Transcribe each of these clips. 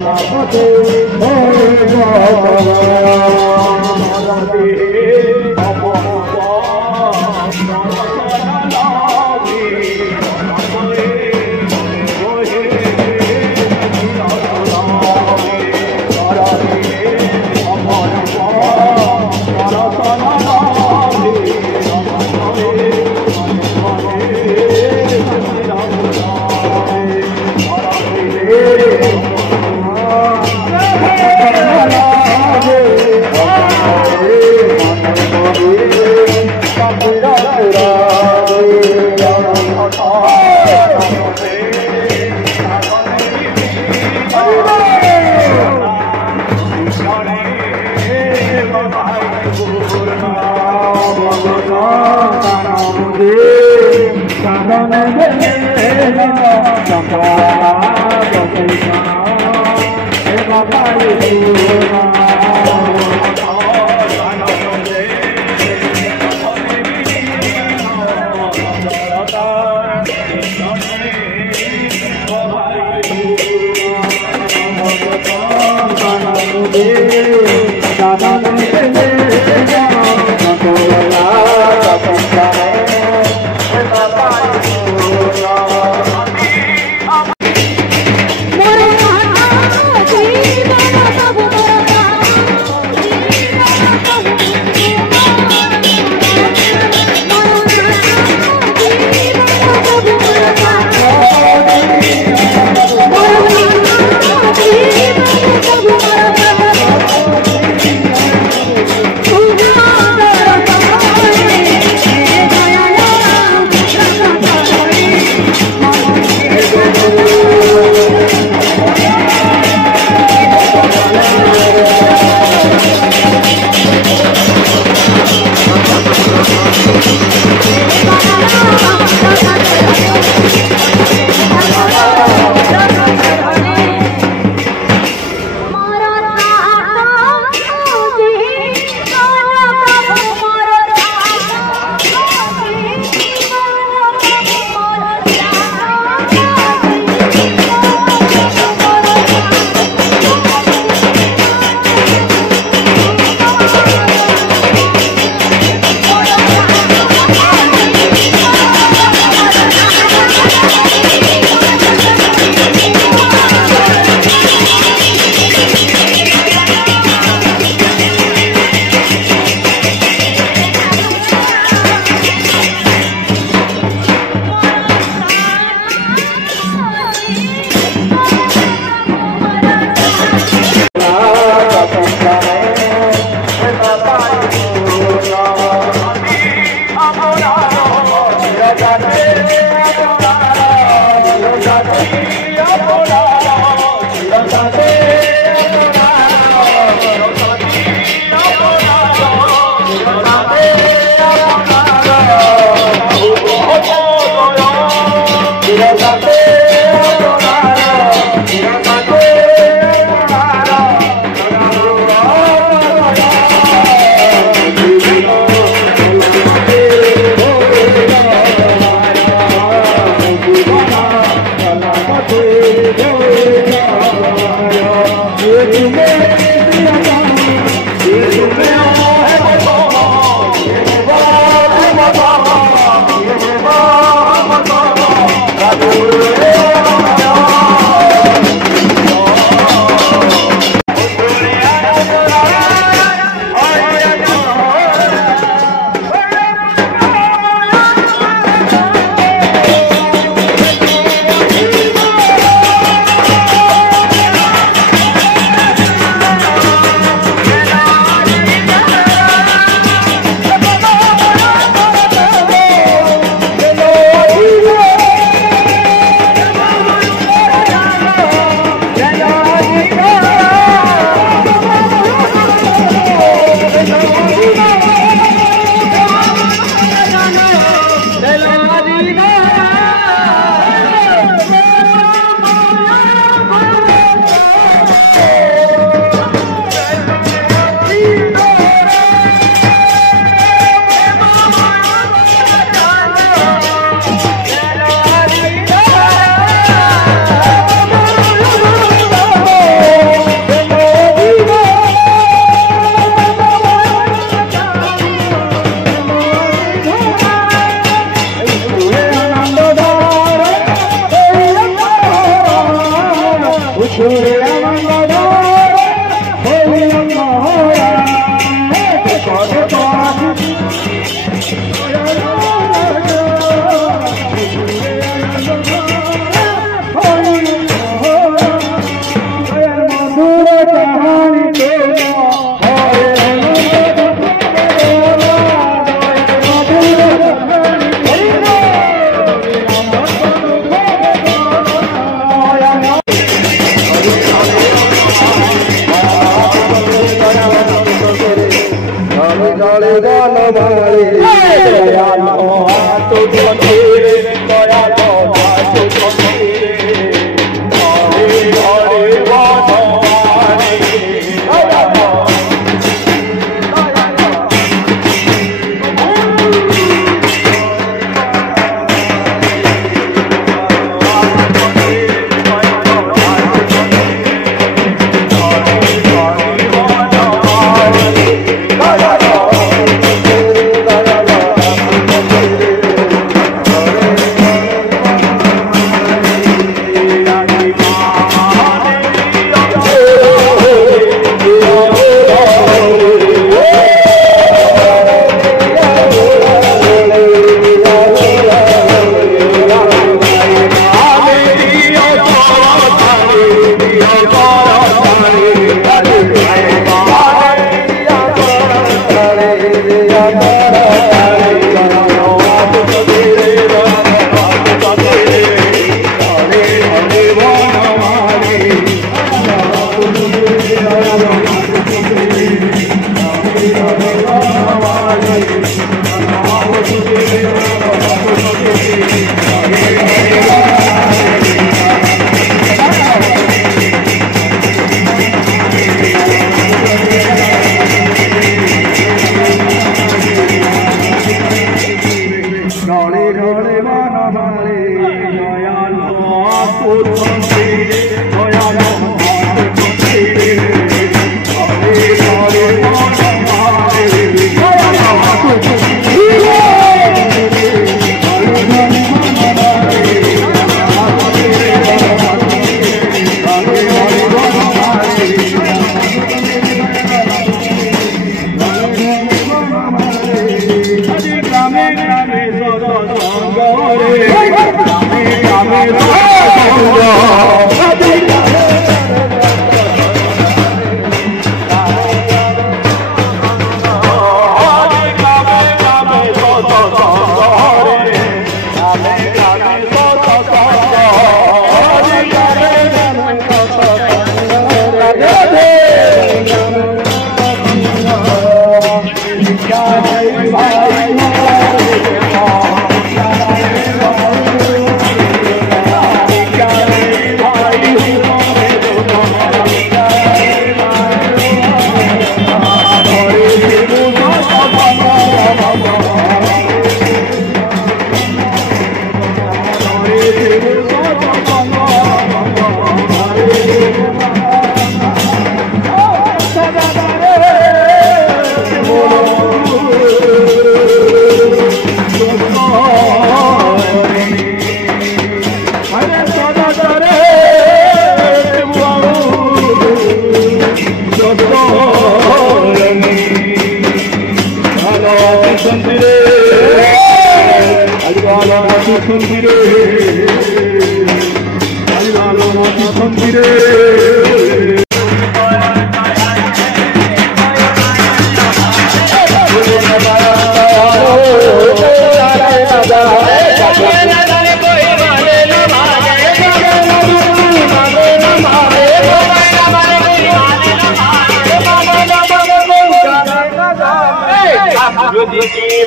Bye.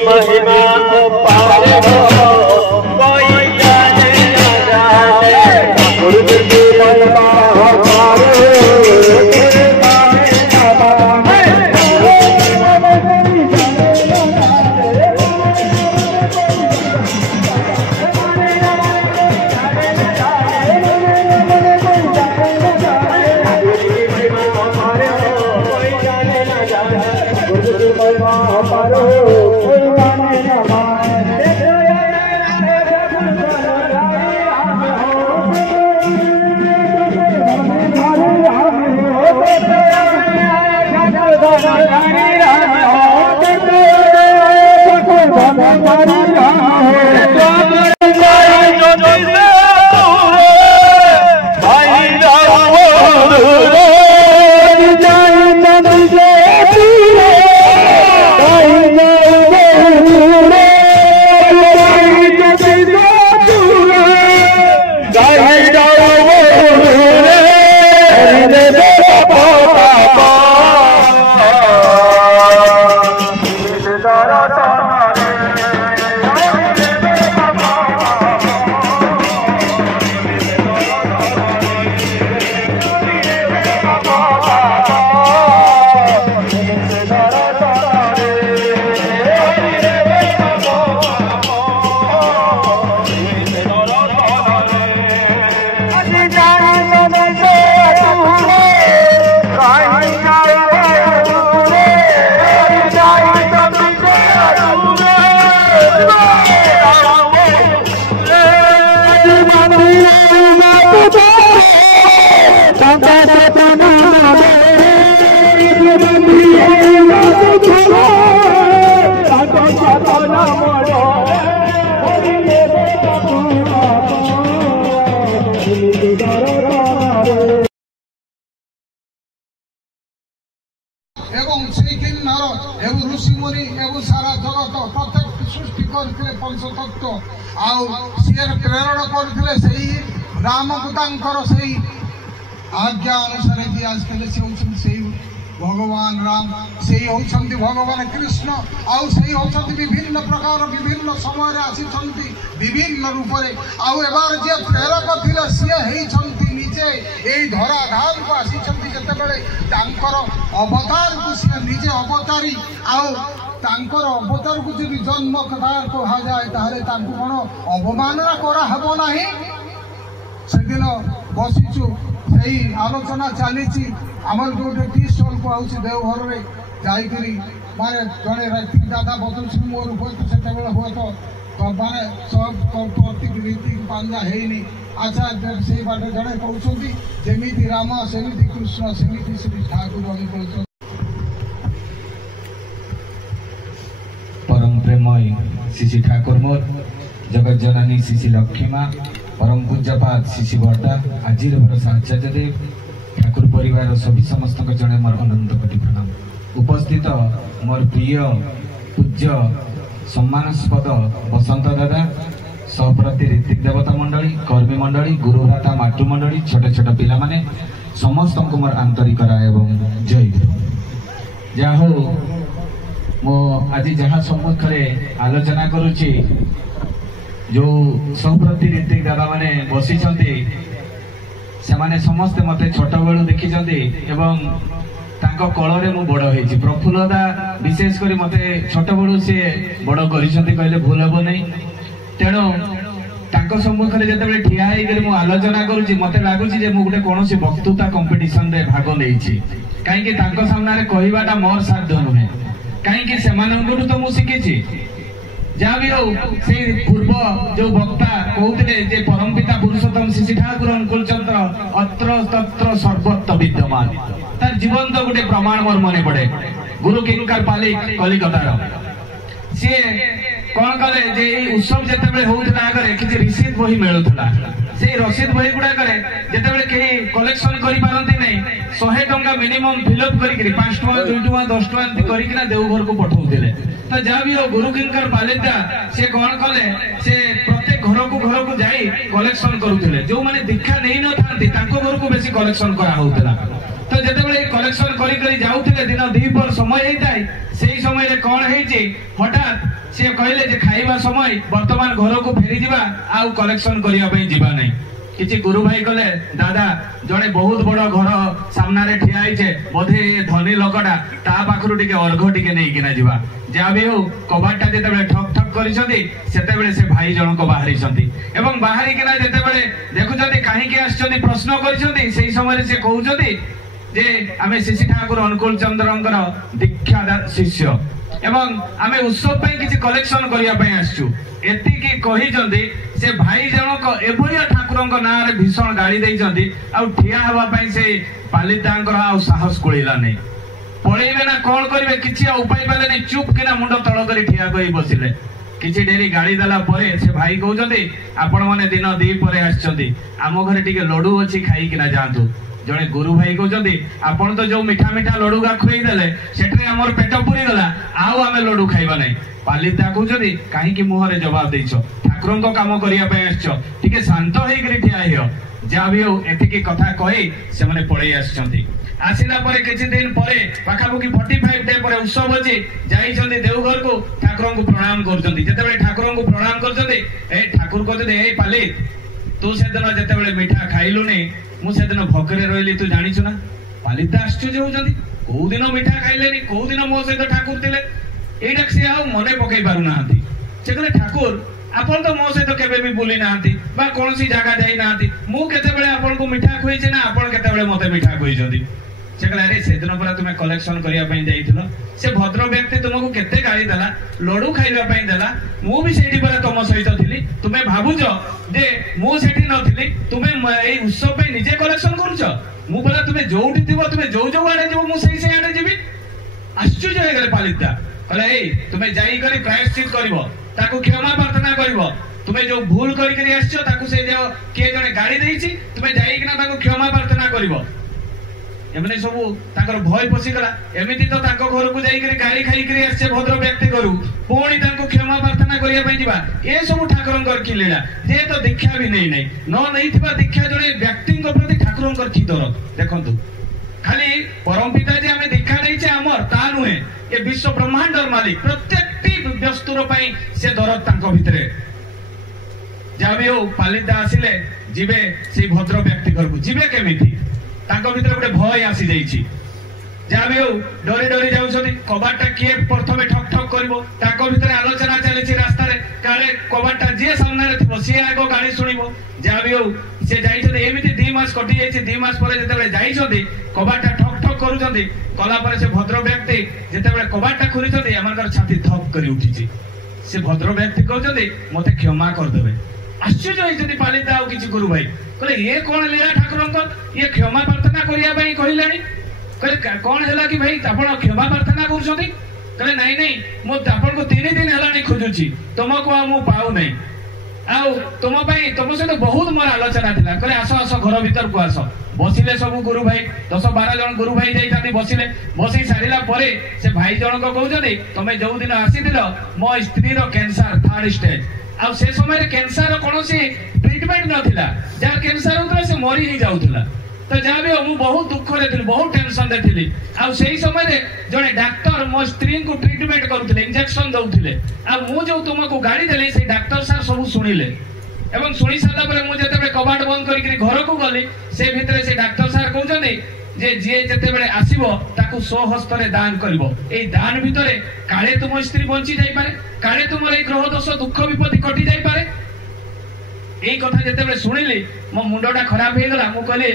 महिमा पारे हो कोई जाने न जाने गुरु की महिमा पारे ऋषिमुनि एवं सारा जगत प्रत्येक सृष्टि करते पंचतत्व प्रेरण करते रामकूतर से आज्ञा अनुसार जी आज से भगवान राम से होती भगवान कृष्ण आउ से होती विभिन्न प्रकार विभिन्न समय आसी विभिन्न रूप से जे प्रेरक थे सी निजे यही धरा धाम को आसी जिते अवतार को सी निजे अवतारी ତାଙ୍କର ଅବତାରକୁ ଯଦି ଜନ୍ମ କଥା କୁହାଯାଏ ତାହେଲେ ତାଙ୍କୁ କ'ଣ ଅବମାନନା କରାହେବ ନାହିଁ? ସେଦିନ ବସିଛୁ, ସେଇ ଆଲୋଚନା ଚାଲିଛି। ଆମର ଯୋଉଠି ଟି ଷ୍ଟଲ୍ କୁହାଉଛି ଦେଓଘରରେ ଯାଇକରି ମାନେ ଜଣେ ରାତିକି ଦାଦା ବଦଳୁଛନ୍ତି ମୋର ହୁଏତ ସେତେବେଳେ ହୁଏତ ମାନେ ପ୍ରତି ରୀତି ପାଞ୍ଜା ହେଇନି। ଆଚ୍ଛା ସେଇ ବାଟେ ଜଣେ କହୁଛନ୍ତି ଯେମିତି ରାମ ସେମିତି କୃଷ୍ଣ ସେମିତି ଶ୍ରୀ ଠାକୁର କହୁଛନ୍ତି। परम प्रेमय शिशि ठाकुर मोर जगत जननी शिशि लक्ष्मी माँ परम पूज्यपाद शिशि बर्दा आज भरोसा आचार्य देव ठाकुर परिवार सभी समस्त जड़े मोर अनंत कोटि प्रणाम। उपस्थित मोर प्रिय पूज्य सम्मानस्पद बसंत दादा सहप्रति ऋतिक देवता मंडली कर्मी मंडली गुरुभ्राता मातृ मंडली छोट छोट पिला माने समस्त को मोर आंतरिक एवं जय गुरु। जहा हो मो आज जहाँ सम्मुख आलोचना करुची जो सहप्रति ऋतिक दादा माने बसी से माने समस्ते मते छोट बेलू देखी एवं तांको कଳରେ मु बड़ होइछि। प्रफुल्लदा विशेष करी मते छोट बेलू से बड़ करिसंती कहले भूल हेबो नै। तेणु तांको सम्मुख रे जेतेबेले ठिया हेइ करी मु आलोचना करूछि मते लागुछि जे मु गुटे कोनोसी वक्तृता कंपटीशन रे भाग लेइछि। काहे कि तांको सामने रे कहिबाटा मोर साध्य नुहे। कहीं से तो मुझे शिखी जहाँ भी हो से पूर्व जो वक्ता कहते परम पिता पुरुषोत्तम शिशि ठाकुर अनुकूल चंद्र अत्र तत्र सर्वत्र विद्यमान तार जीवन तो गोटे प्रमाण मोर मन पड़े। गुरु किंकर पाली कलिकतार सी कौन कले जे उत्सव जिते होता आगे किसी रिसीद बही मिलूला से रसीद बही गुड़ाक जिते कहीं कलेक्शन करपारती नहीं 100 टंका मिनिमम फिलअप कर 5 टंका 2 टंका 10 टंका करना देवघर को पठाऊले। तो जहाँ भी हो गुरु किंकर पालिता से कौन कले से प्रत्येक घर को जाई कलेक्शन करुले। जो मैंने दीक्षा नहीं न था घर को बेसी कलेक्शन करा। तो जिते कलेक्शन कर जाऊे दिन दीपर समय होता है से समय कौन है हठात से कहले जे खाइबा समय वर्तमान घर को फेरी जीवा आउ कलेक्शन करने जीवा नहीं। किसी गुरु भाई कले दादा जड़े बहुत बड़ घर सामना रे ठिया होइछे बोधे धनी लोकटा ता पाखरु टिके अर्घ टिके नै किना जीवा। जा भी हो कबाटा जेतेबेले ठक ठक करिसंती सेतेबेले से भाई जन को बाहरिसंती एवं बाहरी किना जेतेबेले देखुचंती काहे के आछंती प्रश्न करिसंती सेही समय से कहउचंती जे आमे शिशि ठाकुर अनुकूल चंद्रंकर दीक्षा शिष्य एवं आमे उत्सव पे किसी कलेक्शन करिया पे आछू एतिकी कहिसंती से भाई जनक एभलिया ठाकुरंक नाँ रे भीषण गाड़ी देइसंती आ ठिया हवा पे से पालितांकर आ साहस कोळिला नै पळेइबे ना कोन करिवे किछि उपाय पाले नै चुप किना मुंड तळ करी ठिया कहि बसिले। किछि डेरी गाड़ी देला परे से भाई कहउचंती आपण माने दिन दी परे आछंती आम घरे टिके लड्डू अछि खाई किना जांतु। जड़े गुरु भाई कहते आपन तो जो मीठा मीठा लड्डू का खुई देले सेठरे हमर पेट पूरी गला आउ आमे लड्डू खाइबा नै। पालिता कहउचंती काहे मुहरे जवाब देइछो ठाकुरन को काम करिया पे आछो टिके शांत होई करी ठिया हियो। जा भी हो एतिकी कथा कहि से माने पळै आछंती। आसिला परे किछि दिन परे पाखापुकी 45 डे परे उत्सव अछि जाइछंती देवघर को ठाकुरन को प्रणाम करछंती। जेतेबेले ठाकुरन को प्रणाम करछंती ए ठाकुर कहते ए पाली तू से दिन जेतेबेले मीठा खाइलु नै मु से दिन भोकरे रहिली तू जानिछु ना। पालिता आश्चर्य होउछंती को दिन मीठा खाइलेनी को दिन मो सहित ठाकुर थिले एटा से आ मने पकई पारु नाहंती। से कहले ठाकुर आपन तो मो सहित केबे भी बुली नाहंती बा कोनसी जगह जाई नाहंती मु केतेबेले आपन को मीठा खोइछे ना आपन केतेबेले मते मीठा खोइछंती। से कहले अरे से दिन पर तुमे कलेक्शन करिया पई जाइथिलो से भद्र व्यक्ति तुमको केते गाड़ी देला लड्डू खाइबा पई देला मु भी सेठी पर तुम सहित थिली तुमे भाबुछो जे मु सेठी नथिली तुमे एई उत्सव पे निजे कलेक्शन करूछो मु बोला तुमे जोउठी थिबो तुमे जो आडे जीवो मु सेही आडे जीवी। आश्चर्य हो गले पालिता कहले ए तुमे जाई करी प्रायश्चित करिवो ताको क्षमा प्रार्थना करिवो तुमे जो भूल करी करी आछो ताको से जो के जने गाड़ी देइछि तुमे जाई किना ताको क्षमा प्रार्थना करिवो। एमने सब ताकर भय पशिगला एमिति तो ताको घर को जाई करी गाड़ी खाई करी आछे भद्र व्यक्ति करू पुणी ताको क्षमा प्रार्थना करिया पई दिबा ए सब ठाकुरंकर की लीला जे तो दीक्षा भी नहीं नहीं न नैथिबा दीक्षा जने व्यक्ति प्रति ठाकुरंकर की दर देखंतु खाली परम पिता जे हमें दीक्षा देइछे हमर ता नुहे ए विश्व ब्रह्मांडर मालिक प्रत्येकटी व्यस्तुर पई से दर ताको भितरे जाबी हो पालिता आसिले जिबे से भद्र व्यक्ति घर को जिबे केमिति ताको भितरे गोटे भय आसी जाइछि जहाँ भी हो डरी डरी जाऊँ कबाटा किए प्रथम ठक ठक कर भितर आलोचना चली रास्तार काले कबाटा जी सामने थी सी आग गाड़ी शुण जहाँ भी हो सी जामती 2 मास कटि जाइए 2 मास पर जो कबाटा ठक ठक करुँच से भद्र व्यक्ति जिते कबाटा खोली आम छाती थप कर उठी से भद्र व्यक्ति कहते मत क्षमा करदे आश्चर्य होती पालिता आउ कि गुरु भाई कहले ये कौन लीला ठाकुर ये क्षमा प्रार्थना करने कहले कहले कौन है कि भाई आप क्षमा प्रार्थना कर नाई नाई मुझे 3 दिन है खोजुची तुमको आ पाऊ ना आउ तुम सहित बहुत मोर आलोचना था कहले आस आस घर भीतर को आस बसिले सब गुरु भाई 10-12 जन गुरु भाई जाइए बसिले बसई सारा पर से भाई जनक कहते तुम जो दिन आसी मो स्त्री कैंसर 3rd स्टेज आ से समय कैंसर कौन ट्रिटमेंट नाला जार कैंसर होता से मरी ही जाऊला तो जहाँ भी हो बहुत दुख थी बहुत टेंशन थी आई समय जड़े डाक्तर मो स्त्री को ट्रिटमेंट करुले इंजेक्शन दौले जो तुमको गाड़ी देली से डाक्तर सार सब शुणिले एवं शुणी सारा पर मुझे कबाट बंद करके घर को गली से भितर से डाक्तर सार कहते जे जी जिते आसो ताकू स्वहस्त दान कर दान भितर काले तुम स्त्री बंची जापे काले तुम ग्रह दोष दुख विपत्ति कटि जापे यही कथा जिते शुणिली मो मुंडा खराब हो गला मुझे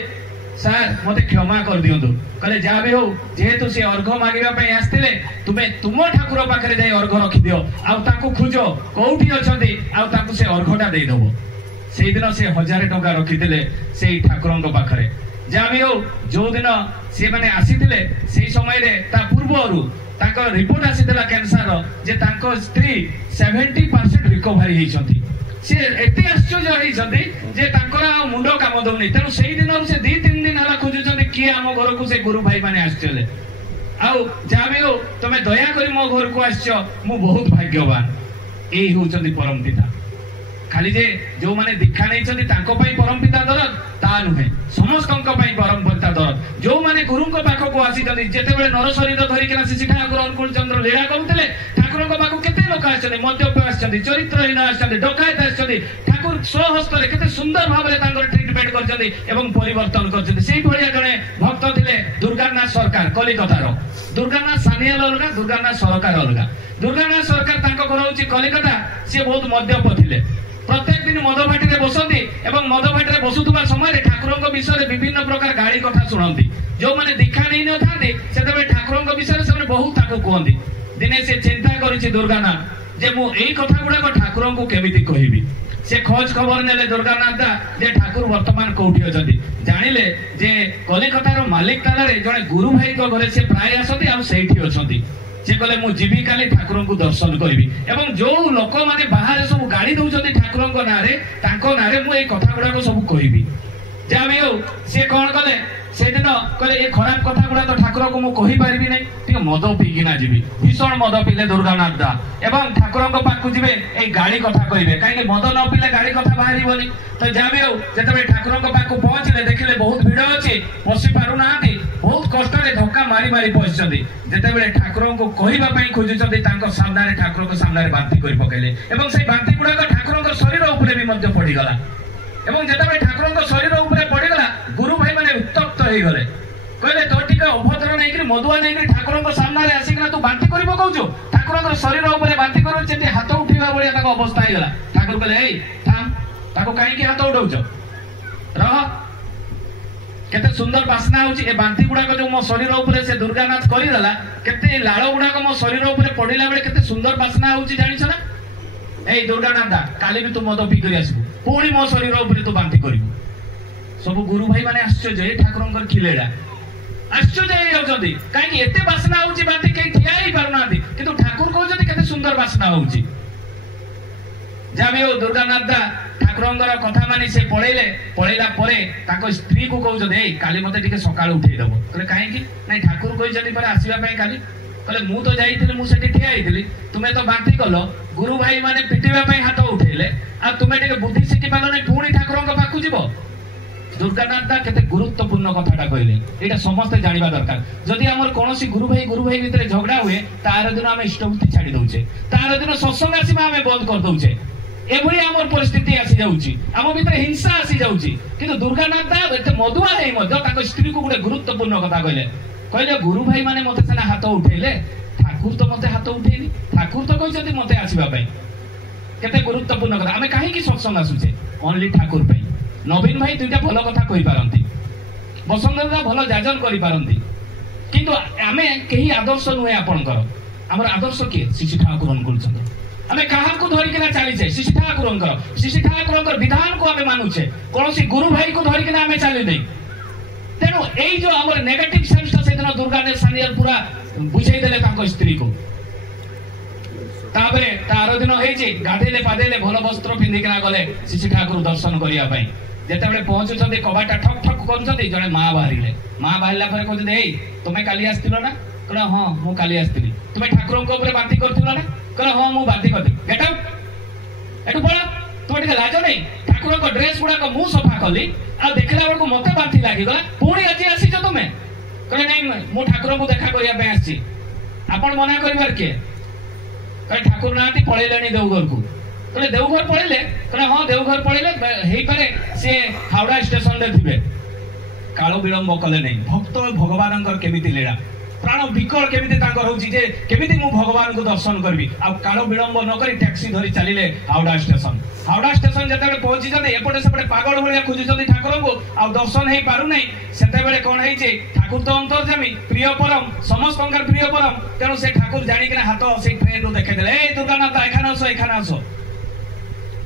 सार मत क्षमा कर दिंतु कहले जहाँ भी हो जेहेतु सी अर्घ मागे आसते तुम्हें तुम ठाकुर पाखे जाए अर्घ रखिद आउ खोज कौटी अच्छा से अर्घटा देदेव से दिन से 1000 टंका रखिले से ठाकुर पाखे जहाँ भी हो जो दिन सी मैंने आसी से समय पूर्व रिपोर्ट आसीला कैंसर जे स्त्री 70% रिकवरी होती सी एत आश्चर्य जे मुंड कम दौनी तेणु से दिन से 2-3 दिन है खोजुंट किए आम घर को से गुरु भाई मैंने आसले आउ जहाँ भी हो तुम दया कर मो घर को आस बहुत भाग्यवान यही हूँ परम पिता खाली जे जो माने दीक्षा नहीं परम पिता दरद ता नुहे समस्त परम पिता दरद जो माने गुरु पाख को आसी जिते नर शरीर धरिक श्री ठाकुर अनुकूल चंद्र लीला करुले ठाकुर पाख केते लोक आछन मद्यप आछन चरित्रहीन आछन डकायत आछन ठाकुर स्वहस्त केते सुंदर भाव में ट्रिटमेंट कर परिवर्तन कर जड़े भक्त थे दुर्गानाथ सरकार कलिकतार दुर्गानाथ सानियाल अलग दुर्गानाथ सरकार अलग दुर्गानाथ सरकार घर हूँ कलिकता सी बहुत मद्यप थे प्रत्येक दिन मद भाटी बसती और मद भाटी बसुवा समय ठाकुर विषय विभिन्न प्रकार गाड़ी कथा शुणती जो मैंने दीक्षा नहीं न था ठाकुर विषय से बहुत कहती दिने से चिंता कर दुर्गानाथ जे मु यही कथा गुड़ाक ठाकुर को केमिति कहबी से खोज खबर नेले दुर्गानाथ दा जे ठाकुर वर्तमान कौटी अच्छा जानिले जे कलिकतार मालिक तालारे जड़े गुरु भाई घरे से प्राय आसती आ सेठी अछंती से कहले मु जीवी काले ठाकुर को दर्शन करी एवं जो लोक माने बाहर सब गाड़ी दौरान ठाकुर नारे मुझे कथा गुड़ाक सब कहबी जहाँ भी हो सी कौन कले से दिन कहले ये खराब कथा गुड़ा तो ठाकुर को मुझे पारि ना मद पीकिना जी भीषण मद पीले दुर्गानाथ दा एवं ठाकुर पाखु जी गाड़ी कथा कहे कहीं मद न पीले गाड़ी कथा बाहर तो जहाँ भी हो जो ठाकुर पाखु पहुंचले देखिले बहुत भिड़ अच्छी पशि पार ना बहुत कष्ट धक्का मारी मारी पहुंचती जिते ठाकुर को कहवाई खोजुंट सामने ठाकुर को सामने बांति कर पकेले से बांति गुड़ाक ठाकुर शरीर उपरे भी पड़गला एवं जिते ठाकुर शरीर उपरे पड़गला गुरु भाई मैंने उत्तप्त हो गले कहले तो टी अभद्र नहीं मदुआ नहीं ठाकुर सामने आसिकना तू बांति कर पकाऊ ठाकुर शरीर उपरे बांति कर हाथ उठा भाया अवस्था होगा ठाकुर कहले थाम कहीं हाथ उठाऊच रह केते सुंदर बासना होची ए बांति गुड़ाक जो मो शरीर उपरे से दुर्गानाथ करदेला केते लाड़ गुड़ाक मो शरीर उपरे पड़िला बेले केते सुंदर बासना होची जानिछ ना ए दुर्गानाथ दा काली भी तू मद पी कर आसबू पुणी मो शरीर उपरे तू बांति करिवु सब गुरु भाई माने आश्चर्य ठाकुरंकर खिलेड़ा आश्चर्य होउछंती काहे एते बासना होची बांति के ठिया ही पारुना किंतु ठाकुर कहउछंती केते सुंदर बासना होउची जाबियो दुर्गानाथ दा ठाकुरंकर कथा मानी से पळैला स्त्री को कहते काली मत टे सकाल उठे दब कहले कहीं ना ठाकुर कहते आसवाई काली कहले मु तो जाइए मुझे ठिया होती तुम्हें तो बांति कल गुरु भाई माने पिटिवाई हाथ उठेले आ तुम्हें टे बुद्धि शिखी पार नहीं पुणी ठाकुर पाखु जीव दुर्गानाथ दा केते गुरुत्वपूर्ण कथाटा कहले एटा समस्त जानिबा दरकार जदि हमर कोनोसी गुरु भाई भितर झगड़ा हुए तार दिन आम इष्टवृत्ति छाड़ी दउछे तार दिन सत्संग आसीबा आम बंद कर दउछे एभली आम परिस्थिति आसी जाउची आम भितर हिंसा आसी जाउची किंतु दुर्गानाथ दा एते मधुआ नहीं मध्य स्त्री को गोटे गुरुत्वपूर्ण कथा कहले कहले गुरु भाई माने मते सेना हाथ उठेले ठाकुर तो मते हाथ उठेनी ठाकुर तो कहते मते आसीबा पई केते गुरुत्वपूर्ण कथा आमे काहे कि सत्संग आसुचे ओनली ठाकुर पई नवीन भाई दुईटा भलो कथा कहि पारंती बसंत दादा भलो जाजन करि पारंती किंतु आमे केही आदर्श नुहे आपनकर हमर आदर्श के श्री ठाकुर अनुकूल चंद्र आमे काहा को धरि केना चाली छे श्री ठाकुरंकर विधान को आमे मानुछे कोनोसी गुरु भाई को धरि केना आमे चाली नै तेनो एई जो हमर नेगेटिव सेंस से दिन दुर्गा ने सानियर पूरा बुझाई देले ताको स्त्री को ताबरे तार दिन हेई जे गाधेले पादेले भलो वस्त्र पिंदी केना गले श्री ठाकुर दर्शन करिया पई जेते बेले पहुंचुछन्ते कबाटा ठक ठक करछन्ते जने मां बाहरिला परे कहते ए तुमे काली आस्तिलो ना कहला हां मु काली आस्तिली तुमे ठाकुरन को ऊपर बांती करथिलो ना कहला हां मु बांती करथि गेट आउट एटु पळा तुमे टिके लाज नै ठाकुरन को ड्रेस गुडा को मु सफा कली आ देखला बेलको मते बांती लागि गला पुणी आज आसी छ तुमे कहले नै मु ठाकुरन को देखा करिया पे आसी आपण मना करिवार के कहले ठाकुर नाती पळेलेनी देवघर को कहले देवघर पळेले कहले हां देवघर पळेले हेई पारे से हावड़ा स्टेशन रे थिबे कालो विलंब कले नै भक्त भगवानंकर केमिति लीला प्राण विकल केमिति तांकर होची जे केमिति मु भगवान को दर्शन करबी आ कालो विलंब न करी टैक्सी धरि चलिले हावड़ा स्टेशन जते बेले पहुंची जते एपटे सेपटे पागल भलिया खोजु जते ठाकुर को आ दर्शन हेई पारु नै सेते बेले कोन हेई जे ठाकुर तो अंतर्जामी प्रिय परम समस्तंकर प्रिय परम तेनो से ठाकुर जानि केना हाथ से ट्रेन रो देखे देले ए दुर्गानाथ एखाने आसो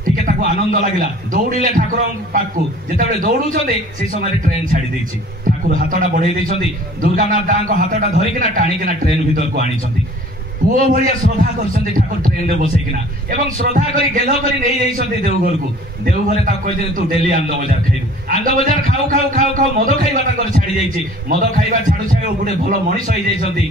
टिके ताको आनंद लागिला दौड़िले ठाकुर पाखु जेते बेले दौड़ुचंदी से समय ट्रेन छाड़ी देछि ठाकुर हाथटा बढ़ाई देछंती दुर्गानाथ दांक हाथटा धरि केना टाणी केना ट्रेन भीतर को आनिचंती पुओ भलिया श्रद्धा करछंती ठाकुर ट्रेन रे बसै केना एवं श्रद्धा करी गेलो करी नै जाइछंती देवघर को देवघरे ता कहि दे तू डेली आंदा बाजार खाइबू आंदा बाजार खाऊ मद खाइबा तांकर छाड़ी जाइछि मद खाइबा छाडु छाडु गुडे भलो मनीष होई जाइछंती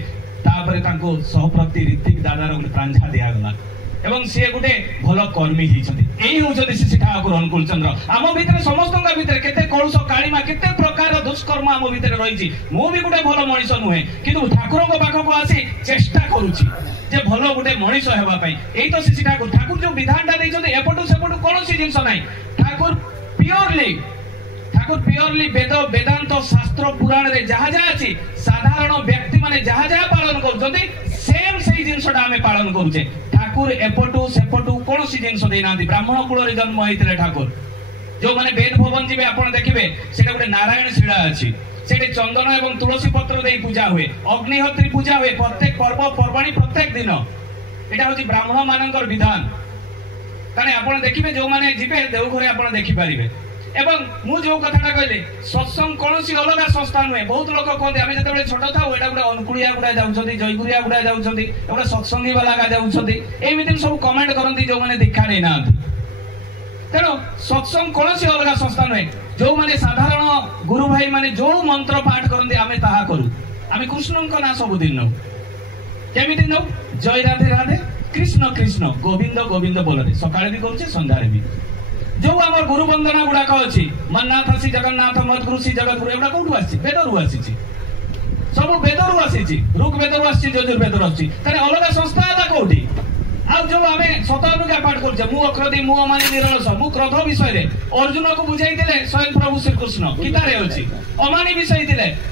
तापरे तांको सहप्रति ऋतिक दादार गुडे प्रांझा दिया गला एवं से गुटे भलो कर्मी हिचंती एही होचंती श्री ठाकुर अनुकूल चंद्र आम भितरे समस्तंका भितरे केते कळुष काळीमा केते प्रकार दुष्कर्म आम भितरे रहिछि मो भी गुटे भलो मनीष नुहे किंतु ठाकुरଙ୍କ पाखको आसी चेष्टा करूछि जे भलो गुटे मनीष हेबा पई एही तो श्री ठाकुर जो विधानटा दैछंती एपटु सेपटु कोनोसी जिंस नै ठाकुर प्योरली वेद वेदांत शास्त्र पुराण रे जहा अछि साधारण व्यक्ति माने जहा पालन करछंती सेम सही जिंसटा आमे पालन करूछे ठाकुर एपटू सेपटू कौन सी जिन देना ब्राह्मण कूल जन्म होते ठाकुर जो मैंने वेद भवन जी आप देखिए से गोटे नारायण शिला अच्छी से चंदन एवं तुलसी पत्र दे पूजा हुए अग्निहोत्री पूजा हुए प्रत्येक पर्व पर्वाणी प्रत्येक दिन यहाँ हूँ ब्राह्मण मान विधान ताने आप देखिए जो मैंने जी देवघर आप देखिपारे एवं मु जो कथा कहले सत्संग कौन सी अलग संस्था नुहे बहुत लोग कहते आम जो छोट था यहाँ गोटे अनुकूलिया गुड़ा जाऊँच जयपुरिया गुड़ा जाऊँच गोटे सत्संगी वाला जाऊँच एमती सब कमेंट करती जो मैंने दीक्षा नहीं ना तेणु सत्संग कौन सी अलग संस्था नुहे जो मैंने साधारण गुरु भाई माने जो मंत्र पाठ करते आम ता करूँ आम कृष्ण ना सबुदिन नौ केमी नौ जय राधे राधे कृष्ण कृष्ण गोविंद गोविंद बोलते सकाଳେ भी करुचे संध्यारे भी जो आम गुरु वंदना गुड़ाक अच्छी मन्नाथ श्री जगन्नाथ मदगुरु श्री जगतगुरु एगुड़ा कौटू आसी वेदरू आसी सब वेदरू आसी ऋग्वेदरू आसी यजुर्वेदरू आसी अलग संस्था है कौटी आ जो आम सत अनुज्ञा पाठ करुचे मु अक्रोधी मु अमानी निरलस मु क्रोध विषय अर्जुन को बुझाई स्वयं प्रभु श्रीकृष्ण गीतारे अच्छी अमानी विषय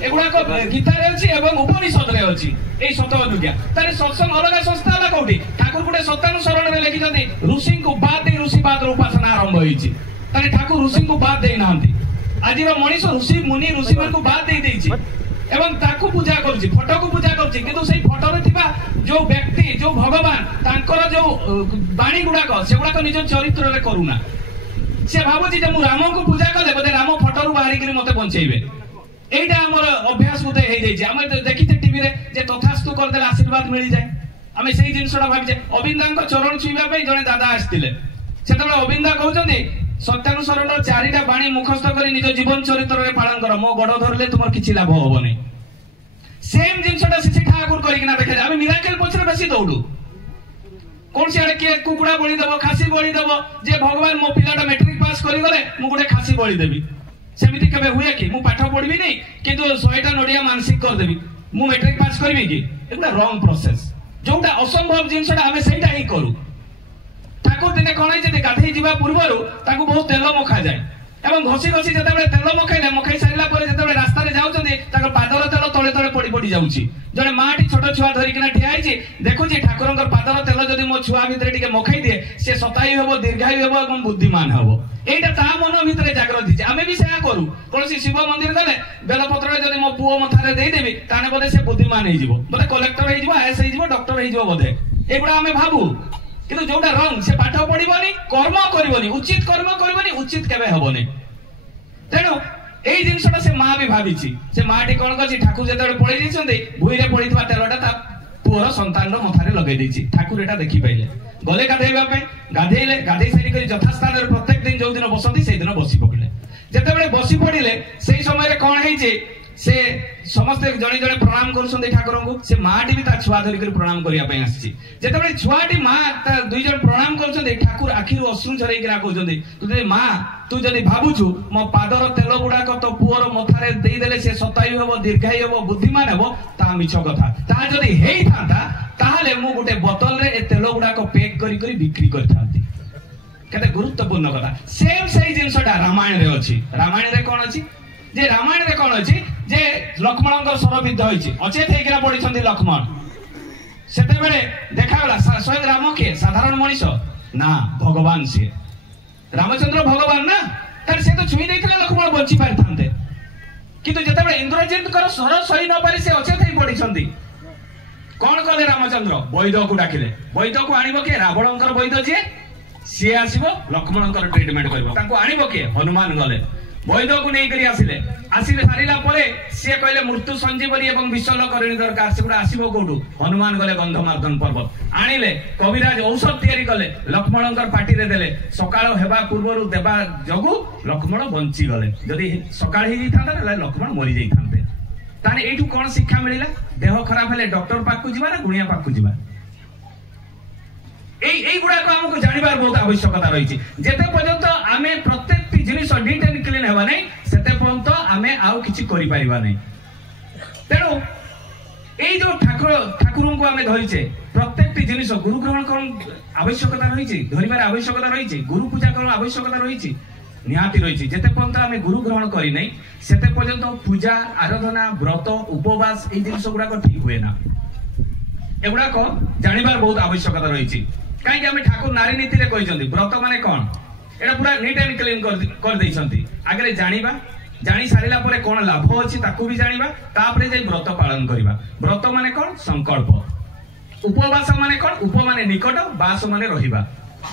एगुड़ाक गीतारे अच्छी एवं उपनिषद रे अच्छी ए सत अनुज्ञा तारे सत्संग अलग संस्था है कौटी ठाकुर गोटे सत्यानुसरण में लिखिं ऋषि को बाद दे ऋषिवाद उपासना आरंभ होती ठाकुर ऋषि को बाद दे ना आज मनीष ऋषि मुनि ऋषि मान को बाद दे एवं ताकू पूजा करुच्ची फोटो को पूजा करुच्ची किंतु सेई फोटो रे थिबा जो व्यक्ति जो भगवान तांकर जो बाणी गुड़ाक से गुड़ाक निज चरित्र रे करूना से भाबुची जे मु राम को पूजा कले बोले राम फोटो रु बाहरी करी मते बंचेइबे एटा हमर अभ्यास बोधे हे जाय हम देखिते टीवी रे जे तथास्तु कर देला आशीर्वाद मिली जाय आमे सेई जिंसडा भाबिजे अबिंदांक चरण छुइबा पे जने दादा आस्तिले सेतबे अबिंदा कहउचंदी सत्यानुसरण चारिटा बाणी मुखस्थ करी निज जीवन चरित्र रे पालन कर मो गड़ धरले तुमर किछि लाभ होबनी सेम जिंसटा सिसी ठाकुर करिकिना देखे आमे मिराकल पछरे बेसी दौडू कोन से के कुकुड़ा बळी देबो खासी बळी देबो जे भगवान मो पिलाटा मैट्रिक पास करि गले मु गुटे खासी बळी देबी सेमिति केबे हुए कि मु पाठ पढिबी नै किंतु 100टा नडिया मानसिक कर देबी मु मैट्रिक पास करबी कि एटा रॉन्ग प्रोसेस जोटा असंभव जिंसटा आमे सेटा ही करू ठाकुर दिने कौन है गाधे जावा पूर्व बहुत तेल मखा जाए और घसी घसी जो तेल मखाइले मखाई सारा रास्ता जाऊँच पादर तेल तले तले पड़ पड़ जाऊँगी जड़े माटी छोट छुआ धरिकिना ठिया होइछि देखुछि ठाकुरंकर पादर तेल जदि मो छुआ भितर टिके मखाई दिए से शतायु हेबो दीर्घायु हेबो एवं बुद्धिमान हेबो एटा ता मन भितर जागृत होइछि आमे भी सेया करू कोनसी शिव मंदिर गले बेलपत्र जदि मो पुओ मथारे देई देबी ताने बोधे से बुद्धिमान हेइ जिवो बोधे कलेक्टर हेइ जिवो आईएएस हेइ जिवो डॉक्टर हेइ जिवो बोधे एगुडा आमे भाबू किंतु जोटा रंग से पाठ पढ़िबनी कर्म करबनी उचित कर्म करबनी उचित केबे हेबनी तेणु এই জিনিসটা সে মা বি ভাবিছি সে মাটি কোন করছি ঠাকুর যেতবে পড়ে দিয়েছেন ভুইরে পড়িଥିବା তেলটা তা পুଅର ସନ୍ତାନର ମଥାରେ ଲଗେଇ ଦେଇଛି ଠାକୁର ଏଟା ଦେଖି ପାଇଲେ ଗଲେ ଗାଧେଇବା ପାଇଁ ଗାଧେଇଲେ ଗାଧେଇ ସାରି କରି ଯଥାସ୍ଥାନରେ ପ୍ରତ୍ୟେକ ଦିନ ଯୋଉ ଦିନ ବସନ୍ତି ସେଇ ଦିନ ବସି ପଡ଼ିଲେ ଯେତେବେଳେ ବସି ପଡ଼ିଲେ ସେଇ ସମୟରେ କଣ ହେଇଛି से समस्त जड़े जड़े प्रणाम कर ठाकुर को से माटी भी छुआ धरिक प्रणाम करने आसी जिते छुआटी माँ दुई जन प्रणाम कर ठाकुर आखिर अश्रु झरई कहते माँ तू जदि भावुचु मो पादर तेल गुड़ाक तो पुअर मथारे देदेले से शतायु हम दीर्घायु हम बुद्धिमान हम ता मिछ कथा ता जदि हेई थांता ताहले मु गोटे बोतल रे ए तेल गुड़ाक पैक करी बिक्री करथांती केते गुरुत्वपूर्ण कथा सेम सही जिनसटा रामायण रे अछि रामायण रे कोन अछि जे रामायण रे कोन अछि जे लक्ष्मणकर सरविद्ध होइछि अचेत हेकिरा पडिछन्ती लक्ष्मण सेते बेले देखागला स्वयं राम के साधारण मनीष ना भगवान से रामचंद्र भगवान ना तर से तो छुई देथिला लक्ष्मण बंची पारथांते किंतु जेते बेले इंद्रजित कर सर सही न पारि से अचेत हेइ पडिछन्ती कोन कले रामचंद्र वैद्य को डाकिले वैद्य को आनिबो के रावणकर वैद्य जे सी आसीबो लक्ष्मणकर ट्रीटमेंट करबो ताको आनिबो के हनुमान गले वैद्य को नहीं करी आसिले सारिला परे से कहले मृत्यु संजीवनी एवं विश्वल करणी दरकार से आसीबो कोठू हनुमान गले गंधमार्दन पर्वत आनिले कविराज औषध तैयारी कले लक्ष्मणकर पाटी रे देले सकाळ हेबा पूर्वरु देबा जगु लक्ष्मण बंची गले जदि सकाळ ही जिथांता रे लक्ष्मण मरि जाइथांते ताने एठू कोन शिक्षा मिलिला देह खराब हेले डॉक्टर पाकु जिबा ना गुणिया पाकु जिबा এই গুড়া को हमको जानिबार बहुत आवश्यकता रही जेते पर्यंत आमे प्रत्येक जिनिस नीट एंड क्लीन हेबा नै सेते पर्यंत आमे आउ किछि करि परिबा नै तेनो এই जो ठाकुर को आमे धरिचे प्रत्येक जिनिस गुरु ग्रहण कोन आवश्यकता रही धरिबार आवश्यकता रही गुरु पूजा कोन आवश्यकता रही निहाती रही जेते पर्यंत आमे गुरु ग्रहण करि नै सेते पर्यंत पूजा आराधना व्रत उपवास এই जिनिस गुडा को ठीक हुए ना एगुडा को जानिबार बहुत आवश्यकता रही कहीं आम ठाकुर नारी नीति रे कहते व्रत माने कौन एटा पूरा नीट एंड क्लीन कर देइछंती आगे जानिबा जानी सारिला परे कोन लाभ अछि ताकू भी जानिबा तापरे जे व्रत पालन करिबा व्रत माने कौन संकल्प उपवास माने कौन उप माने निकट वास माने रहिबा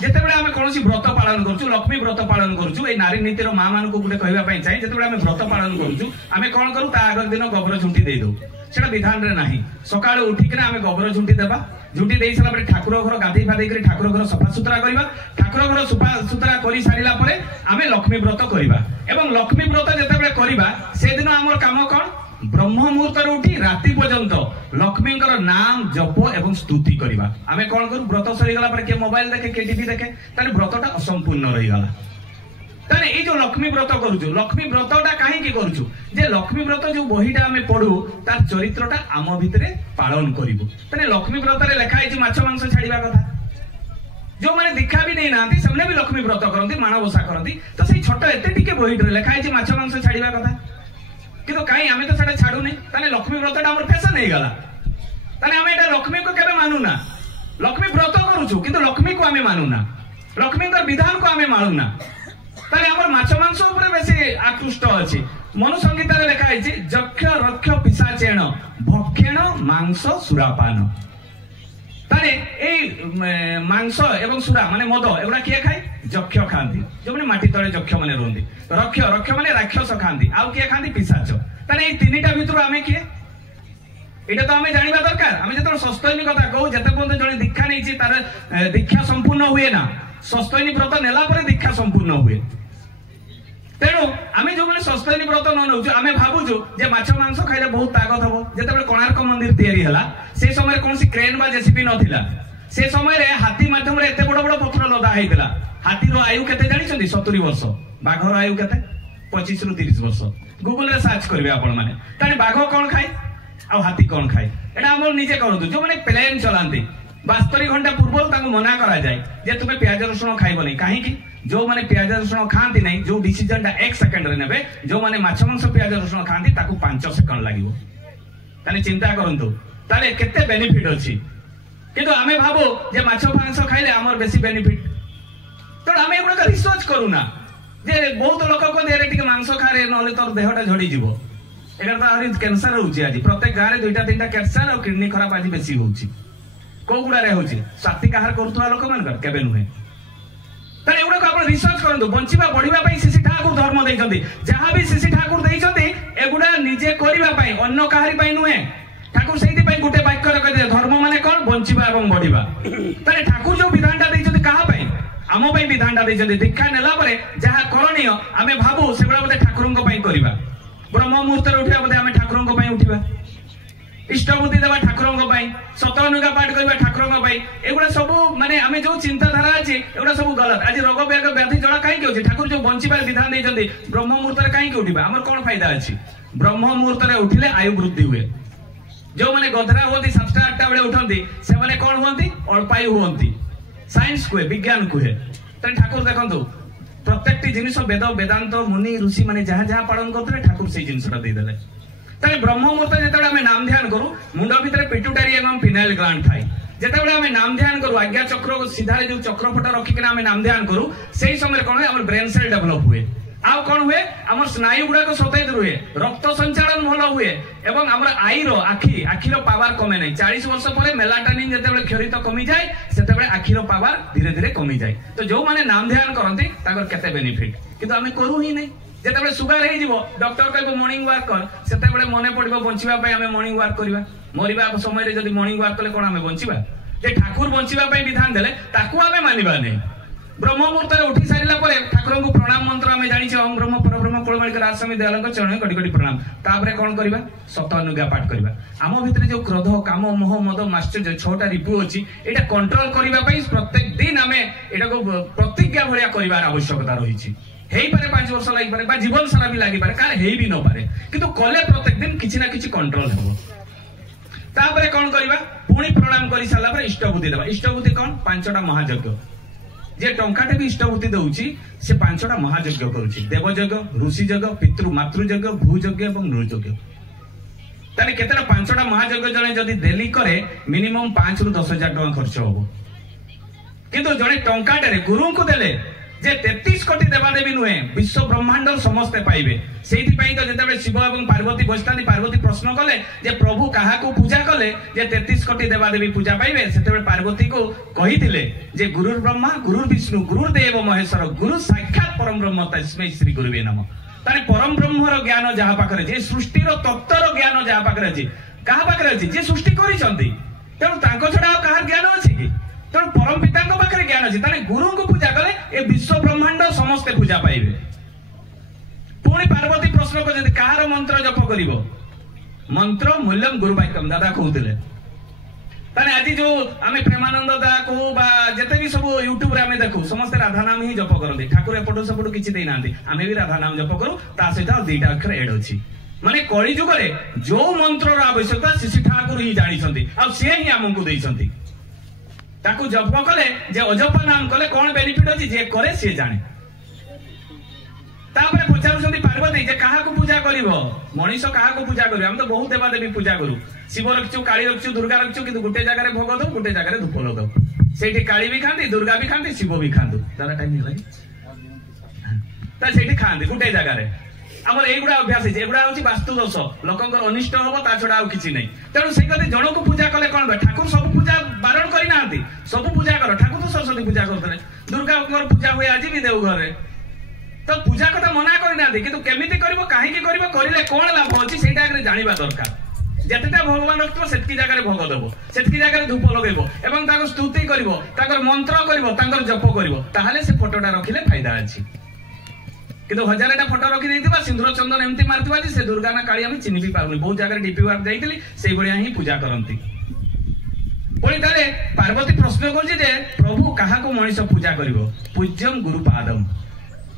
जेते बेले आमे कोनोसी व्रत पालन करछु लक्ष्मी व्रत पालन करछु ए नारी नीति रो मां मान को गुटे कहबा पई चाहि जेते बेले आमे व्रत पालन करछु आमे कोन करू ता आगर दिन गोबर झुंटी देइ दो सेटा विधान रे नाही सकाळ उठिकना आमे गोबर झुंटी देबा झुंटी देई साला परे ठाकुर घर गाधई फाधई करी ठाकुर घर सफा सुतरा करबा ठाकुर घर सफा सुतरा करी सारिला परे आमे लक्ष्मी व्रत करबा एवं लक्ष्मी व्रत जेते बेले करबा से दिन हमर काम कोन ब्रह्म मुहूर्त रे उठी राति पर्यंत लक्ष्मीकर नाम जप एवं स्तुति करबा आमे कोन करू व्रत सरी गला परे के मोबाइल देखे के टीवी देखे ताले व्रतटा असंपूर्ण रही गला ताने ए जो लक्ष्मी व्रत करूछु लक्ष्मी व्रतटा काहे की करूछु जे लक्ष्मी व्रत जो बहिटा आमे पढू तार चरित्रटा आम भितरे पालन करिवो ताने लक्ष्मी व्रत रे लेखा है माछ मांस छाड़ीबा कथा जो माने दीक्षा भी नहीं नांती सबने भी लक्ष्मी व्रत करंती माणबसा करंती तो सही छोट एते टिके बहिट रे लेखा है माछ मांस छाड़ीबा कथा किंतु काहे आमे तो सेटा छाडू नै ताने लक्ष्मी व्रतटा हमर फैशन नै गला ताने आमे एटा लक्ष्मी को केबे मानू ना लक्ष्मी व्रत करूछु किंतु लक्ष्मी को आमे मानू ना लक्ष्मी कर विधान को आमे मानू ना ताले हमर माछ मांस ऊपर बेसी आकृष्ट अछि मनु संगीत रे लेखा है जक्ष रक्ष पिशाचेण भक्षेण मांस सुरापान ताले ए मांस एवं सुरा माने मद एगुडा किए खाय जक्ष खांती जो माने माटी तळे जक्ष माने रोंदी रक्ष रक्ष माने राक्षस खांती आउ किए खांती पिशाच ताले ए तीनिटा भितरु आमे किए एटा तो आमे जानिबा दरकार आमे जतो सस्तयनी कथा कहू जते पर्यंत जणे दीक्षा नैछि तार दीक्षा संपूर्ण हुए ना सस्तयनी व्रत नेला परे दीक्षा संपूर्ण हुए तेणु आमे जो माने सस्तयनी व्रत न नउछु आमे भाबुछु जे माछ मांस खाइले बहुत ताकत हबो जेतेबेले कोणार्क मंदिर तयारी हला से समय कोनसी क्रेन बा जेसीबी नथिला से समय रे हाथी माध्यम रे एते बड़ बड़ पत्थर लदा हैतिला हाथी रो आयु केते जानिछन्ती 70 वर्ष बाघर आयु केते 25 रु 30 वर्ष गूगल रे सर्च करबे आपण माने ताने बाघ कोन खाय आ हाथी कोन खाय एटा हमर निजे करदु जो माने प्लेन चलांती 72 घंटा पूर्व ताको मना करा जाय जे तुमे प्याज रसुण खाइबो नै काहे की जो माने प्याज रसुण खांती नहीं जो डिसीजन टा 1 सेकंड रे नेबे जो माने माछ मांस प्याज रसुण खांती ताको 5 सेकंड लागिवो ताने चिंता करंतु ताले केते बेनिफिट अछि किंतु आमे भाबो जे माछ मांस खाइले हमर बेसी बेनिफिट तो आमे एगुडा रिसर्च करूना जे बहुत लोक को देरे टिके मांस खारे नले तोर देहटा झड़ी जीवो एकर त हरि कैंसर होउची आज प्रत्येक गारे दुईटा तीनटा कैंसर और किडनी खराब आज बेसी होउची को गुडा रे होउची सात्विक आहार करथुवा लोक मान कर केबे नुहे ताले एगुडा को आपण रिसर्च करंतु बंचिबा बढ़िबा पई शिशि ठाकुर धर्म दैछंती जहां भी शिशि ठाकुर दैछंती एगुडा निजे करिबा पई अन्य काहारी पई नुहे ठाकुर सेति पई गुटे वाक्य रे कहते धर्म माने कोन बंचिबा एवं बढ़िबा ताले ठाकुर जो विधानटा दैछंती कहा पई आम पई विधानटा दैछंती दीक्षा नेला परे जहा करणीय आमे भाबू सेगुडा बोले ठाकुरंग पई करिबा ब्रह्म मुहूर्त रे उठिबा बोले आमे ठाकुरंग पई उठिबा इष्ट बुद्धि देवा ठाकुरंग पई सतनुगा पाठ करबा ठाकुरंग पई एगुडा सब माने आमे जो चिंता धारा अछि एगुडा सब गलत आज रोग व्याधि जड़ा काई के होछि ठाकुर जो बंचिबा विधान दैछंती ब्रह्म मुहूर्त रे काई के उठिबा हमर कोन फायदा अछि ब्रह्म मुहूर्त रे उठिले आयु वृद्धि हुए जो माने गधरा होती 7टा 8टा बेले उठंती से माने कोन होंती अल्पायु होंती साइंस को विज्ञान को है त ठाकुर देखंतु प्रत्येकटी जिनिस वेद वेदांत मुनि ऋषि माने जहा जहा पालन करथले ठाकुर से जिनिसटा दे देले तने ब्रह्म मुहूर्त जेतेबेले हमें नाम ध्यान करू मुंड भितरे पिट्यूटरी एवं फिनाइल ग्लैंड थाई जेतेबेले हमें नाम ध्यान करू आज्ञा चक्र सीधा जो चक्रपट रखी के हमें नाम ध्यान करू सेही समय कोन हमर ब्रेन सेल डेवलप हुए आउ कोन हुए हमर स्नायु गुडा को सतेज रुहे रक्त संचालन भलो हुए एवं हमर आईरो आखिरो पावर कमे नै 40 वर्ष परे मेलाटोनिन जेतेबेले क्षरित कमी जाय सेतेबेले आखिरो पावर धीरे धीरे कमी जाय तो जो माने नाम ध्यान करंती ताकर केते बेनिफिट किंतु हमें करू ही नै जेतेबेले सुगर हे जीवो डॉक्टर कहबो मॉर्निंग वॉक कर सेतेबेले मने पडिबो बंचिबा पई हमें मॉर्निंग वॉक करबा मरिबा समय रे जदी मॉर्निंग वॉक कले कोन हमें बंचिबा जे ठाकुर बंचिबा पई विधान देले ताकू हमें मानिबा नै ब्रह्म मुहूर्त रे उठी सारिला परे ठाकुर को प्रणाम मंत्र हमें जानि छ ओम ब्रह्म परब्रह्म कुलमालिक राजस्वामी दयालंक चरण कडी कडी प्रणाम तापरे कोन करबा सत अनुज्ञा पाठ करबा आम भितरे जो क्रोध काम मोह मद माश्चर्य 6टा रिपु अछि एटा कंट्रोल करबा पई प्रत्येक दिन हमें एटा को प्रतिज्ञा भलिया करबार आवश्यकता रही छी हेई पारे 5 वर्ष लागि पारे बा जीवन सारा भी लागि पारे कार हेई भी न पारे किंतु कले प्रत्येक दिन किछि ना किछि कंट्रोल हेबो तापरे कोन करबा पुणी प्रणाम करि साला पर इष्ट बुद्धि देबा इष्ट बुद्धि कोन 5टा महायज्ञ जे टंकाटे भी इष्टभूति दउची से 5टा महायज्ञ करूची देवयज्ञ ऋषि यज्ञ पितृ मातृ यज्ञ भूयज्ञ एवं नृयज्ञ ताले केतेटा 5टा महायज्ञ जने जदी डेली करे मिनिमम 5 रु 10,000 टका खर्च होबो किंतु जने टंकाटे रे गुरु को देले जे 33 कोटी देवादेवी नुहे विश्व ब्रह्मांड समस्ते पाइबे सेठी पई तो जेतेबे शिव एवं पार्वती बसतानी पार्वती प्रश्न कले जे प्रभु काहा को पूजा कले जे 33 कोटी देवादेवी पूजा पाइबे सेतेबे पार्वती को कहिथिले जे गुरुर ब्रह्मा गुरुर विष्णु गुरुर देव महेश्वर गुरु साक्षात परम ब्रह्म तस्मै श्री गुरुवे नमः ताने परम ब्रह्मर ज्ञान जहा पाखरे जे सृष्टिर तत्त्वर ज्ञान जहा पाखरे अछि काहा पाखरे अछि जे सृष्टि करिसंती तेणु तांको छडा काहार ज्ञान अछि कि तेणु परम पितांको पाखरे ज्ञान अछि ताने गुरु को पूजा कले ए विश्व ब्रह्मांड समस्ते पूजा पाइबे पुणी पार्वती प्रश्न कर कहार मंत्र जप करिवो मंत्र मूल्यम गुरु वाक्यम दादा कहउतिले ताने आज जो आमे प्रेमानंद दा को बा जते भी सब यूट्यूब रे आमे देखु समस्त राधा नाम ही जप करंती ठाकुर एपटो सेपटो किछि देई नांती आमे भी राधा नाम जप करू ता सहित दुईटा अक्षर एड अछि माने कଳି जुग रे जो मंत्र रा आवश्यकता शिशि ठाकुर ही जानि छंती आ से ही हमकु देई छंती ताकू जप कले जे अजप नाम कले कोन बेनिफिट अछि जे करे से जाने तापरे पचारु छंती पार्वती जे काहा को पूजा करिवो मनीष काहा को पूजा करिवो हम तो बहुत देवा देवी पूजा करू शिव रखचु काली रखचु दुर्गा रखचु किंतु गुटे जगह रे भोग दो गुटे जगह रे धूप लगाओ सेठी काली भी खांती दुर्गा भी खांती शिव भी खांतु दादा टाइम लागि ता सेठी खांती गुटे जगह रे हमर एगुडा अभ्यास है एगुडा होची वास्तु दोष लोकंकर अनिष्ट होबो ता छडा आ किछि नै तेणु से कते जण को पूजा कले कोन ठाकुर सब पूजा बारण करि नांती सब पूजा करो ठाकुर तो सरस्वती पूजा करथले दुर्गा पूजा हुए आज भी देव घरे तो पूजा कथा मना करि नांती किंतु केमिति करबो काहे की करबो करिले कोन लाभ होची सेटा आगे जानिबा दरकार जेतेटा भगवान रखतो सेतकी जगह रे भोग देबो सेतकी जगह रे धूप लगेबो एवं ताको स्तुति करबो ताकर मंत्र करबो ताकर जप करबो ताहाले से फोटोटा रखिले फायदा अछि किंतु 1000टा फोटो रखि देथिबा सिंदूर चंदन एमति मारथिबा जे से दुर्गा ना काली हम चिन्हि भी पारुनी बहुत जगह डीपी वर्क जाइतली सेही बढिया ही पूजा करंती पुणी ताले पार्वती प्रश्न करछि जे प्रभु काहा को मनीष पूजा करिवो पूज्यम गुरु पादम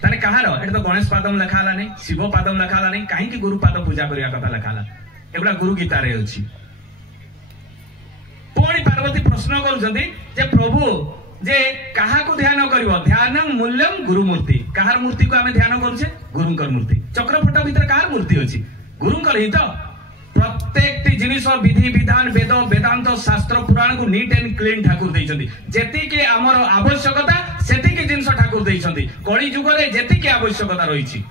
ताने कहार एटा तो गणेश पादम लिखाला नै शिव पादम लिखाला नै काहे कि गुरु पाद पूजा करिया कथा लिखाला एबडा गुरु गीता रे अछि पुणी पार्वती प्रश्न करूछंती जे प्रभु जे काहा को ध्यान करिवो ध्यानम मूल्यम गुरु मूर्ति काहार मूर्ति को हमें ध्यान करूछे गुरुंकर मूर्ति चक्रपट भीतर काहार मूर्ति अछि गुरुंकर ही तो प्रत्येक जिनिस विधि विधान वेद वेदांत शास्त्र पुराण को नीट एंड क्लीन ठाकुर देइछन्ती जेतिके हमर आवश्यकता सेतिके जिनिस ठाकुर देइछन्ती कଳି जुगरे जेतिके आवश्यकता रहिछि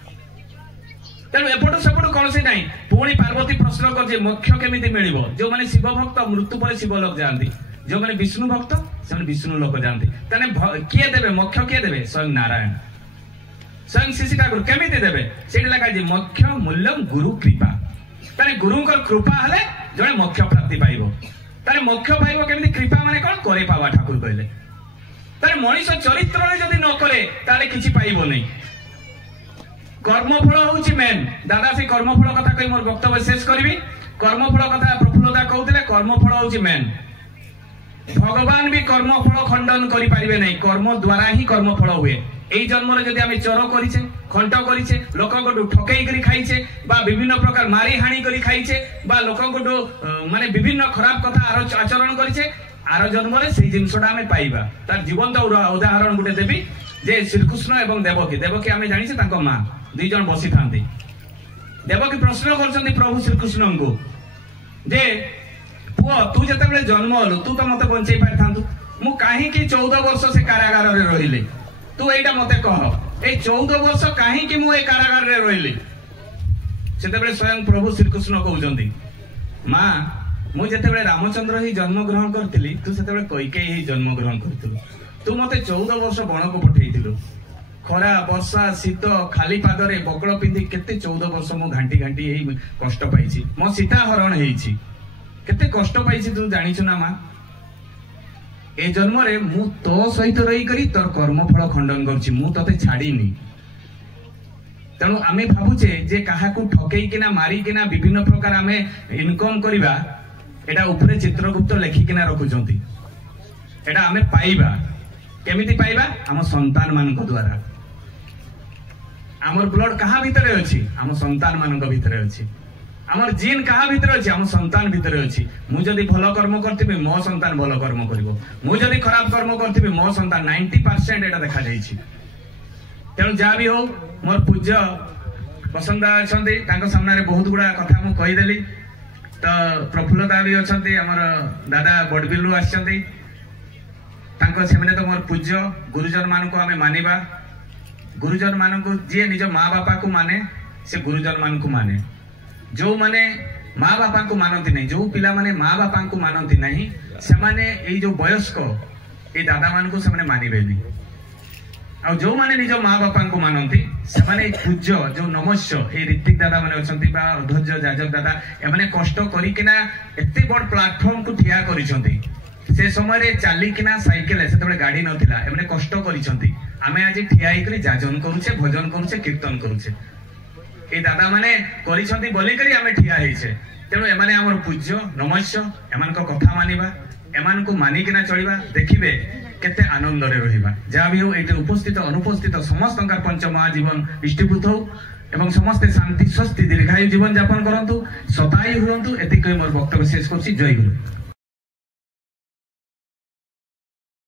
तेणु एपटू सेपटू कौन सी नहीं पुणी पार्वती प्रश्न कर मोक्ष केमिति मिलिबो जो माने शिव भक्त मृत्यु पर शिव लोक जाती जो माने विष्णु भक्त से विष्णु लोक जाती तने किए देबे मोक्ष किए देबे स्वयं नारायण स्वयं श्री ठाकुर केमिति देबे सेठी लगा जे मोक्ष मूल्यम गुरु कृपा तने गुरुंकर कृपा हले जणे मोक्ष प्राप्ति पाइबो तने मोक्ष पाइबो केमिति कृपा माने कोन करे पावा ठाकुर कहले तने मनुष्य चरित्र रे जदी न करे ताले किछि पाइबो नै कर्मफल हूँ मेन दादा से कर्मफल कथा कही मोर वक्तव्य शेष करी कर्मफल कथा प्रफुल्लता कहते कर्मफल हूँ मेन भगवान भी कर्मफल खंडन करें नहीं कर्म द्वारा ही कर्मफल हुए यही जन्म जदि आम चोर करिछे खंट करिछे लोकंकटू ठकई करी खाइछे बा विभिन्न प्रकार मारी हानि करी खाइछे बा लोकंकटू माने विभिन्न खराब कथा आचरण करिछे आर जन्म रे सेही जिंसटा आमे पाइबा तार जीवंत उदाहरण गुटे देबी जे श्रीकृष्ण एवं देवकी देवकी आमे जानिछे तांको मां दुई जन बसी था देवकी प्रश्न कर प्रभु श्रीकृष्ण को जे पुओ तू जिते जन्म हलु तू तो मत बंचई पारि था मु कहीं 14 वर्ष से कारागार रे रहिले तू एटा मते कह ए 14 वर्ष कहीं मु ए कारागार रे रहिले सेते स्वयं प्रभु श्रीकृष्ण कहउजंती मां मु जेते रामचंद्र ही जन्म ग्रहण करथिली तू सेते कैकेयी ही जन्म ग्रहण करथिलु तू मते 14 वर्ष बण को पठेइथिलु खरा वर्षा शीत खाली पादरे बकल पिंधि केते 14 वर्ष मो घांटी घांटी एही कष्ट पाइछि मो सीता हरण हेइछि केते कष्ट पाइछि तू जानिछु ना मां ए जन्म रे मु तो सहित रही करी तोर कर्मफल खंडन करछि मु तते छाडीनी तेणु आमे भाबुचे जे काहाकू ठकेई किना मारी किना विभिन्न प्रकार आमे इनकम करिबा एटा ऊपरे चित्रगुप्त लेखि किना रखुचंती एटा आमे पाइबा केमिति पाइबा हम संतान मानक द्वारा आमर ब्लड कहा भितरे अछि हम संतान मानक भितरे अछि आमर जीन कहा भितरे अछि हम संतान भितरे अछि मु जदी भलो कर्म करथिबे मो संतान भलो कर्म करिवो मु जदी खराब कर्म करथिबे मो संतान 90% एटा देखा जाइछि तेणु जा भी हो मोर पूज्य पसंदा अछंती तांको सामने रे बहुत गुडा कथा मु कहि देली तो प्रफुल्लता भी अछंती हमर दादा बडबिलु आछंती तांको सेमने तो मोर पूज्य गुरुजन मान को आमे मानिबा गुरुजन मान को जी निज माँ बापा को माने से गुरुजन मान को माने जो माने माँ बापा को मानती नहीं जो पिला माने माँ बापा को मानती नहीं से माने ए जो वयस्क ए दादा मान को से माने मानिबेनी आ जो माने निज माँ बापा को मानती से माने पूज्य जो नमस्य ए ऋतिक दादा माने अछंती बा अध्वर्य जाजक दादा ए माने कष्ट करी किना एते बड़ प्लेटफॉर्म को ठिया करिसंती से समय रे चाली किना साइकेल से तबे गाड़ी नथिला ए माने कष्ट करिसंती आमे आज ठिया हेकरी जाजन करूछे भजन करूछे कीर्तन करूछे ए दादा माने करिसंती बोली करी आमे ठिया हेइछे तेणु ए माने हमर पूज्य नमस्य एमान को कथा मानिबा एमान को मानि किना चलिबा देखिबे केते आनंद रे रहिबा जा भी हो एते उपस्थित अनुपस्थित समस्त का पंचमहा जीवन इष्टभूत हो एवं समस्त शांति स्वस्ति दीर्घायु जीवन यापन करंतु सताई हुंतु एति कहि मोर वक्तव्य शेष करछि जय गुरु।